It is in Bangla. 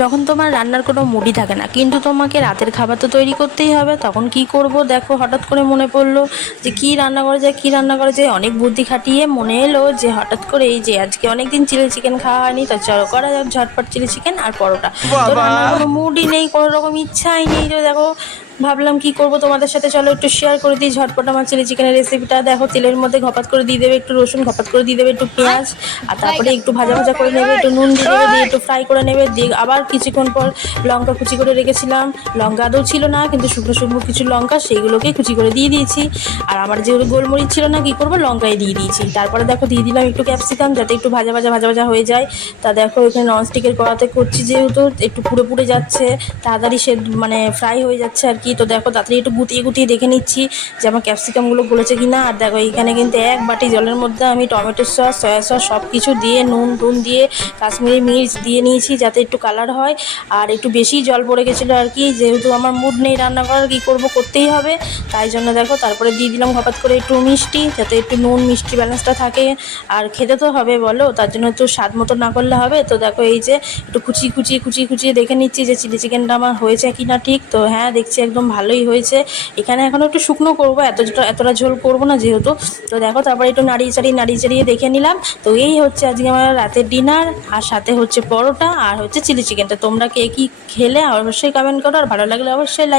যখন তোমার রান্নার কোনো মুডই থাকে না, কিন্তু তোমাকে রাতের খাবার তো তৈরি করতেই হবে, তখন কি করব দেখো, হঠাৎ করে মনে পড়লো যে কি রান্না করা যায়, কি রান্না করা যায়। অনেক বুদ্ধি খাটিয়ে মনে এলো যে হঠাৎ করে এই যে আজকে অনেক দিন চিলি চিকেন খাওয়া হয়নি, তো চলো করা যাক ঝটপট চিলি চিকেন আর পরোটা। তো বাবা! রান্নার কোনো মুডই নেই, কোনো রকম ইচ্ছাই নেই, তো দেখো ভাবলাম কি করব তোমাদের সাথে, চলো একটু শেয়ার করে দিই ঝটপট আমার চিলি চিকেনের রেসিপিটা। দেখো তেলের মধ্যে ঘপাত করে দিয়ে দেবে একটু রসুন, ঘপাত করে দিয়ে দেবে একটু পেঁয়াজ, আর তারপরে একটু ভাজা ভাজা করে নেবে, একটু নুন দিয়ে দেবে, দিয়ে একটু ফ্রাই করে নেবে, দিয়ে আবার কিছুক্ষণ পর লঙ্কা কুচি করে রেখেছিলাম, লঙ্কা আদৌ ছিল না কিন্তু শুকনো শুকনো কিছু লঙ্কা, সেইগুলোকে কুচি করে দিয়ে দিয়েছি। আর আমার যেগুলো গোলমরিচ ছিল না, কি করবো, লঙ্কায় দিয়ে দিয়েছি। তারপরে দেখো দিয়ে দিলাম একটু ক্যাপসিকাম, যাতে একটু ভাজা ভাজা ভাজা ভাজা হয়ে যায়। তা দেখো এখানে ননস্টিকের কড়াতে করছি যেহেতু, একটু পুড়ে পুড়ে যাচ্ছে, তাড়াতাড়ি সে মানে ফ্রাই হয়ে যাচ্ছে আর কি। তো দেখো তাড়াতাড়ি একটু গুটিয়ে গুটিয়ে দেখে নিচ্ছি যে আমার ক্যাপসিকামগুলো গলেছে কিনা। আর দেখো এইখানে কিন্তু এক বাটি জলের মধ্যে আমি টমেটো সস, সয়া সস সব কিছু দিয়ে, নুন টুন দিয়ে, কাশ্মীরি মির্চ দিয়ে নিয়েছি যাতে একটু কালার হয়। আর একটু বেশি জল পড়ে গেছিলো আর কি, যেহেতু আমার মুড নেই রান্না করার, কী করবো, করতেই হবে। তাই জন্য দেখো তারপরে দিয়ে দিলাম হঠাৎ করে একটু মিষ্টি, যাতে একটু নুন মিষ্টি ব্যালেন্সটা থাকে। আর খেতে তো হবে বলো, তার জন্য একটু স্বাদ মতো না করলে হবে। তো দেখো এই যে একটু কুচিয়ে দেখে নিচ্ছি যে চিলি চিকেনটা আমার হয়েছে কি না ঠিক। তো হ্যাঁ, দেখছি একদম ভালোই হয়েছে। এখানে এখনও একটু শুকনো করবো, এতটা ঝোল করবো না যেহেতু। তো দেখো তারপরে একটু নাড়িয়ে চাড়িয়ে দেখে নিলাম। তো এই হচ্ছে আজকে আমার রাতের ডিনার, আর সাথে হচ্ছে পরোটা আর হচ্ছে চিলি চিকেনটা। তোমরা কে কী খেলে অবশ্যই কমেন্ট করো, আর ভালো লাগলে অবশ্যই লাইক।